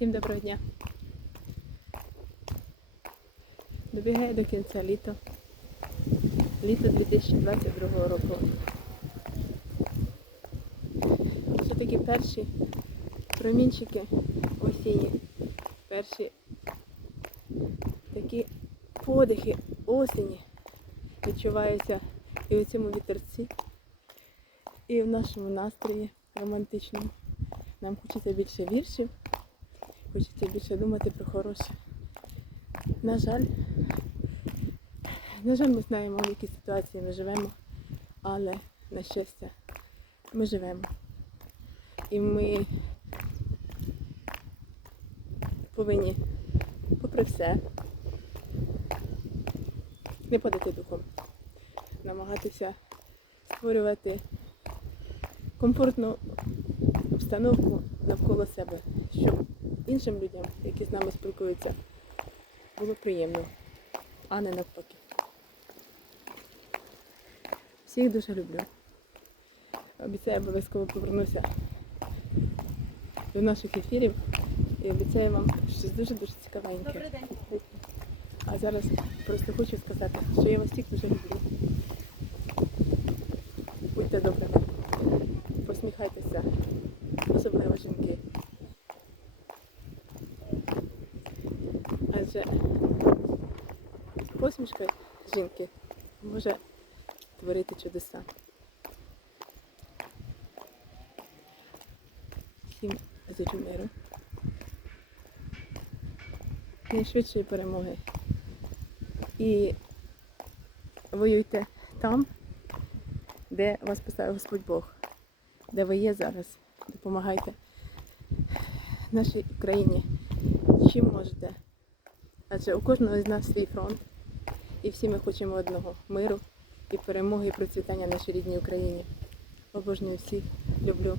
Всім доброго дня. Добігає до кінця літо. Літо 2022 року. Це такі перші промінчики осінні. Перші такі подихи осені відчуваються і у цьому вітерці, і в нашому настрої романтичному. Нам хочеться більше віршів, хочеться більше думати про хороше. На жаль, на жаль, ми знаємо, в якій ситуації ми живемо, але на щастя, ми живемо. І ми повинні, попри все, не падати духом, намагатися створювати комфортну обстановку навколо себе, щоб іншим людям, які з нами спілкуються, було приємно, а не навпаки. Всіх дуже люблю. Обіцяю, обов'язково повернуся до наших ефірів і обіцяю вам щось дуже-дуже цікавеньке. Добрий день. А зараз просто хочу сказати, що я вас всіх дуже люблю. Будьте добрими, посміхайтеся, особливо жінки. Адже посмішка жінки може творити чудеса. Всім зичу миру. Найшвидшої перемоги. І воюйте там, де вас поставив Господь Бог, де ви є зараз. Допомагайте нашій Україні, чим можете. Адже у кожного з нас свій фронт, і всі ми хочемо одного миру і перемоги, і процвітання нашій рідній Україні. Обожнюю всіх, люблю.